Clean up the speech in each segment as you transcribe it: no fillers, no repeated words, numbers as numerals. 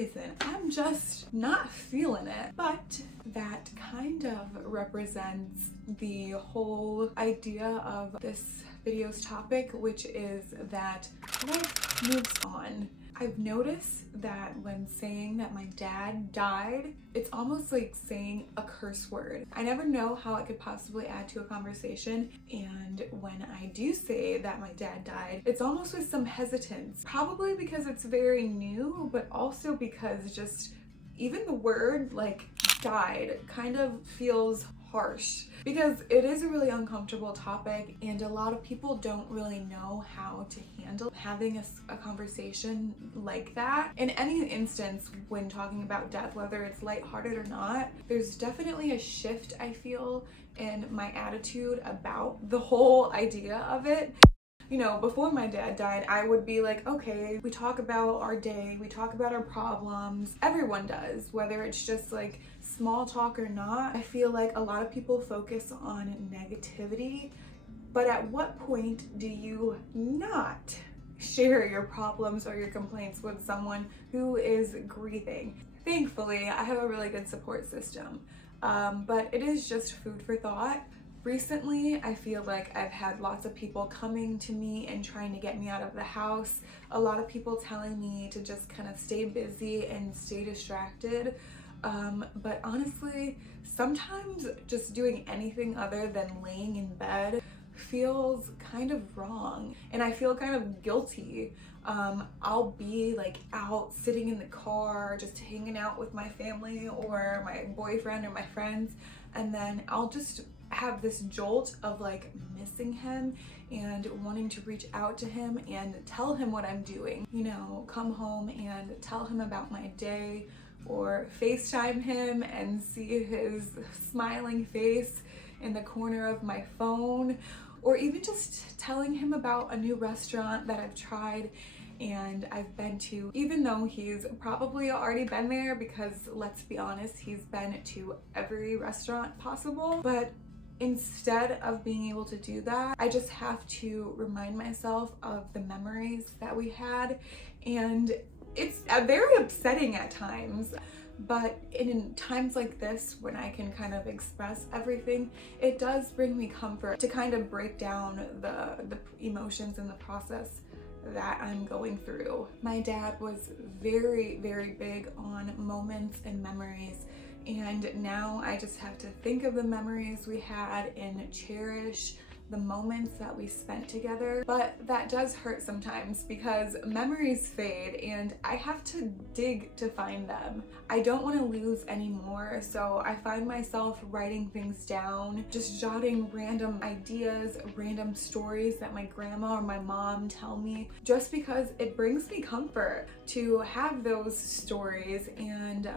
reason. I'm just not feeling it. But that kind of represents the whole idea of this video's topic, which is that life moves on. I've noticed that when saying that my dad died, it's almost like saying a curse word. I never know how it could possibly add to a conversation, and when I do say that my dad died, it's almost with some hesitance. Probably because it's very new, but also because just even the word like died kind of feels harsh, because it is a really uncomfortable topic and a lot of people don't really know how to handle having a conversation like that. In any instance, when talking about death, whether it's lighthearted or not, there's definitely a shift, I feel, in my attitude about the whole idea of it. You know, before my dad died, I would be like, okay, we talk about our day, we talk about our problems. Everyone does, whether it's just like small talk or not. I feel like a lot of people focus on negativity, but at what point do you not share your problems or your complaints with someone who is grieving? Thankfully, I have a really good support system, but it is just food for thought. Recently, I feel like I've had lots of people coming to me and trying to get me out of the house. A lot of people telling me to just kind of stay busy and stay distracted. But honestly, sometimes just doing anything other than laying in bed feels kind of wrong, and I feel kind of guilty. I'll be like out sitting in the car, just hanging out with my family or my boyfriend or my friends, and then I'll just have this jolt of like missing him and wanting to reach out to him and tell him what I'm doing. You know, come home and tell him about my day, or FaceTime him and see his smiling face in the corner of my phone, or even just telling him about a new restaurant that I've tried and I've been to, even though he's probably already been there, because let's be honest, he's been to every restaurant possible. But instead of being able to do that, I just have to remind myself of the memories that we had, and it's very upsetting at times. But in times like this, when I can kind of express everything, it does bring me comfort to kind of break down the emotions and the process that I'm going through. My dad was very, very big on moments and memories, and now I just have to think of the memories we had and cherish the moments that we spent together. But that does hurt sometimes because memories fade and I have to dig to find them. I don't want to lose any more, so I find myself writing things down, just jotting random ideas, random stories that my grandma or my mom tell me, just because it brings me comfort to have those stories and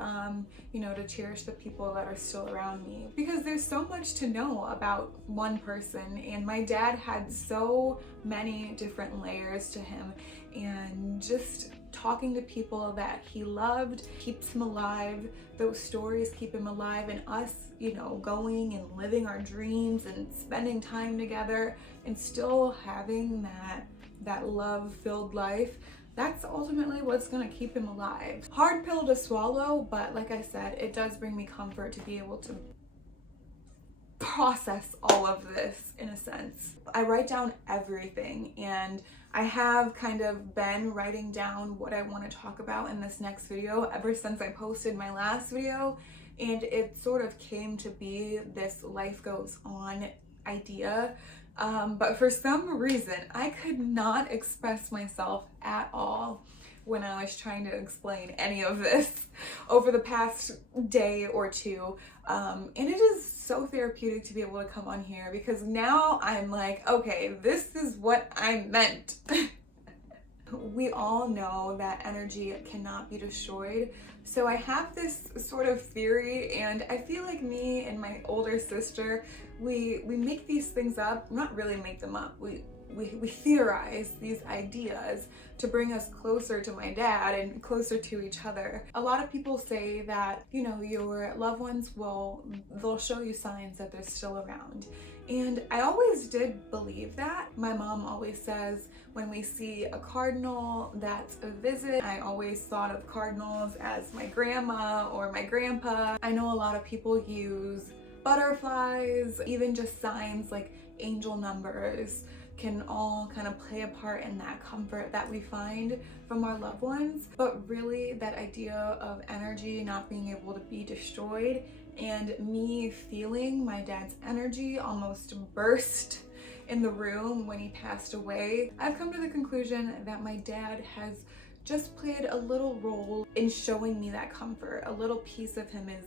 you know, to cherish the people that are still around me, because there's so much to know about one person, and my dad had so many different layers to him, and just talking to people that he loved keeps him alive. Those stories keep him alive, and us, you know, going and living our dreams and spending time together and still having that love-filled life, that's ultimately what's gonna keep him alive. Hard pill to swallow, but like I said, it does bring me comfort to be able to process all of this in a sense. I write down everything, and I have kind of been writing down what I want to talk about in this next video ever since I posted my last video, and it sort of came to be this life goes on idea. But for some reason, I could not express myself at all when I was trying to explain any of this over the past day or two. And it is so therapeutic to be able to come on here, because now I'm like, okay, this is what I meant. We all know that energy cannot be destroyed. So I have this sort of theory, and I feel like me and my older sister, we make these things up, not really make them up. we theorize these ideas to bring us closer to my dad and closer to each other. A lot of people say that, you know, your loved ones they'll show you signs that they're still around. And I always did believe that. My mom always says when we see a cardinal, that's a visit. I always thought of cardinals as my grandma or my grandpa. I know a lot of people use butterflies, even just signs like angel numbers can all kind of play a part in that comfort that we find from our loved ones. But really, that idea of energy not being able to be destroyed and me feeling my dad's energy almost burst in the room when he passed away, I've come to the conclusion that my dad has just played a little role in showing me that comfort. A little piece of him is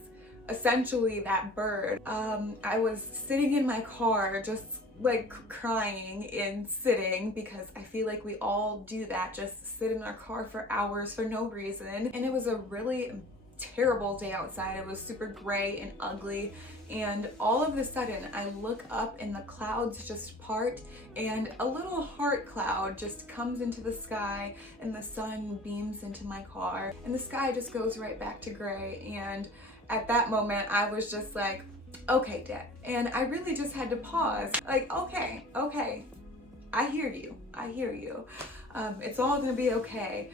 essentially that bird. I was sitting in my car just like crying and sitting, because I feel like we all do that, just sit in our car for hours for no reason. And it was a really terrible day outside. It was super gray and ugly, and all of a sudden I look up and the clouds just part and a little heart cloud just comes into the sky and the sun beams into my car and the sky just goes right back to gray. And at that moment I was just like, okay, Dad. And I really just had to pause, like, okay, I hear you, it's all gonna be okay.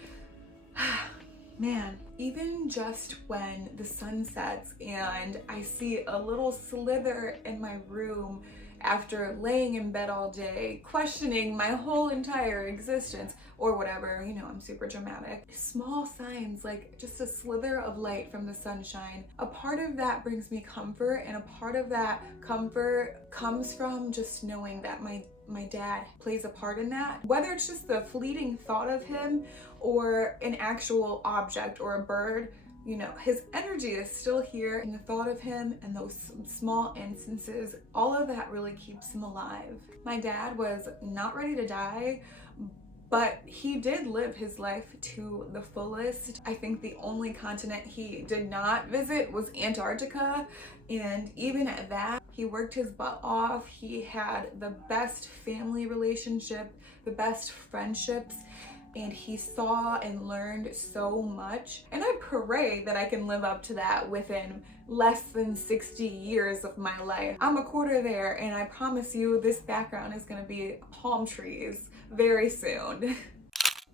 Man, even just when the sun sets and I see a little slither in my room after laying in bed all day, questioning my whole entire existence or whatever, you know, I'm super dramatic. Small signs, like just a slither of light from the sunshine, a part of that brings me comfort, and a part of that comfort comes from just knowing that my dad plays a part in that. Whether it's just the fleeting thought of him or an actual object or a bird, you know, his energy is still here, and the thought of him and those small instances, all of that really keeps him alive. My dad was not ready to die, but he did live his life to the fullest. I think the only continent he did not visit was Antarctica, and even at that, he worked his butt off. He had the best family relationship, the best friendships, and he saw and learned so much. And I pray that I can live up to that within less than 60 years of my life. I'm a quarter there, and I promise you this background is gonna be palm trees very soon.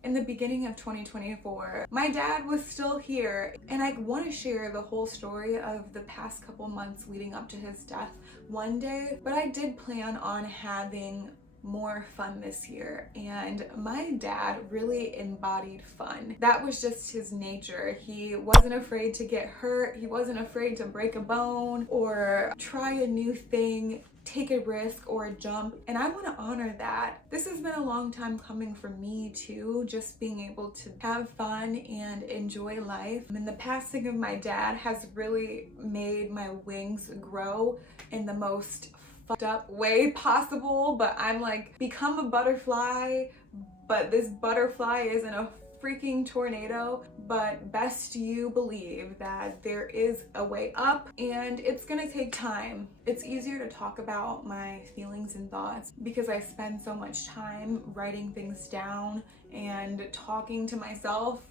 In the beginning of 2024, my dad was still here, and I want to share the whole story of the past couple months leading up to his death one day, but I did plan on having more fun this year, and my dad really embodied fun. That was just his nature. He wasn't afraid to get hurt, he wasn't afraid to break a bone or try a new thing, take a risk or a jump, and I want to honor that. This has been a long time coming for me too, just being able to have fun and enjoy life. And the passing of my dad has really made my wings grow in the most fucked up way possible, but I'm like, become a butterfly, but this butterfly isn't a freaking tornado. But best you believe that there is a way up, and it's gonna take time. It's easier to talk about my feelings and thoughts because I spend so much time writing things down and talking to myself.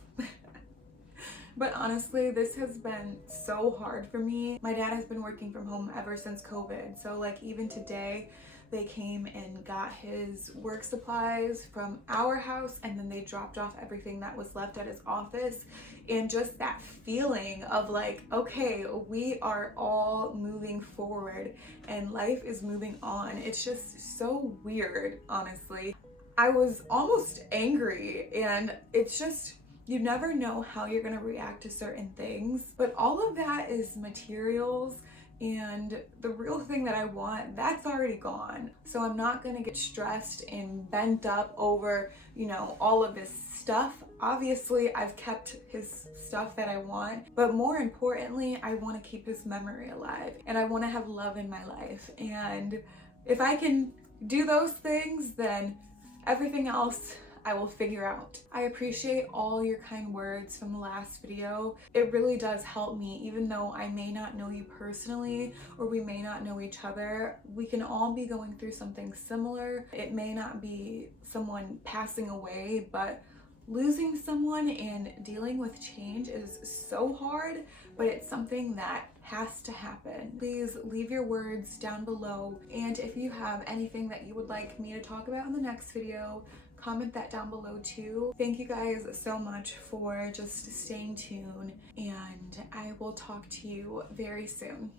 But honestly, this has been so hard for me. My dad has been working from home ever since COVID. So like even today, they came and got his work supplies from our house, and then they dropped off everything that was left at his office. And just that feeling of like, okay, we are all moving forward and life is moving on. It's just so weird, honestly. I was almost angry, and it's just, you never know how you're gonna react to certain things, but all of that is materials, and the real thing that I want, that's already gone. So I'm not gonna get stressed and bent up over, you know, all of this stuff. Obviously, I've kept his stuff that I want, but more importantly, I wanna keep his memory alive, and I wanna have love in my life. And if I can do those things, then everything else I will figure out. I appreciate all your kind words from the last video. It really does help me, even though I may not know you personally or we may not know each other. We can all be going through something similar. It may not be someone passing away, but losing someone and dealing with change is so hard, but it's something that has to happen. Please leave your words down below, and if you have anything that you would like me to talk about in the next video, comment that down below too. Thank you guys so much for just staying tuned, and I will talk to you very soon.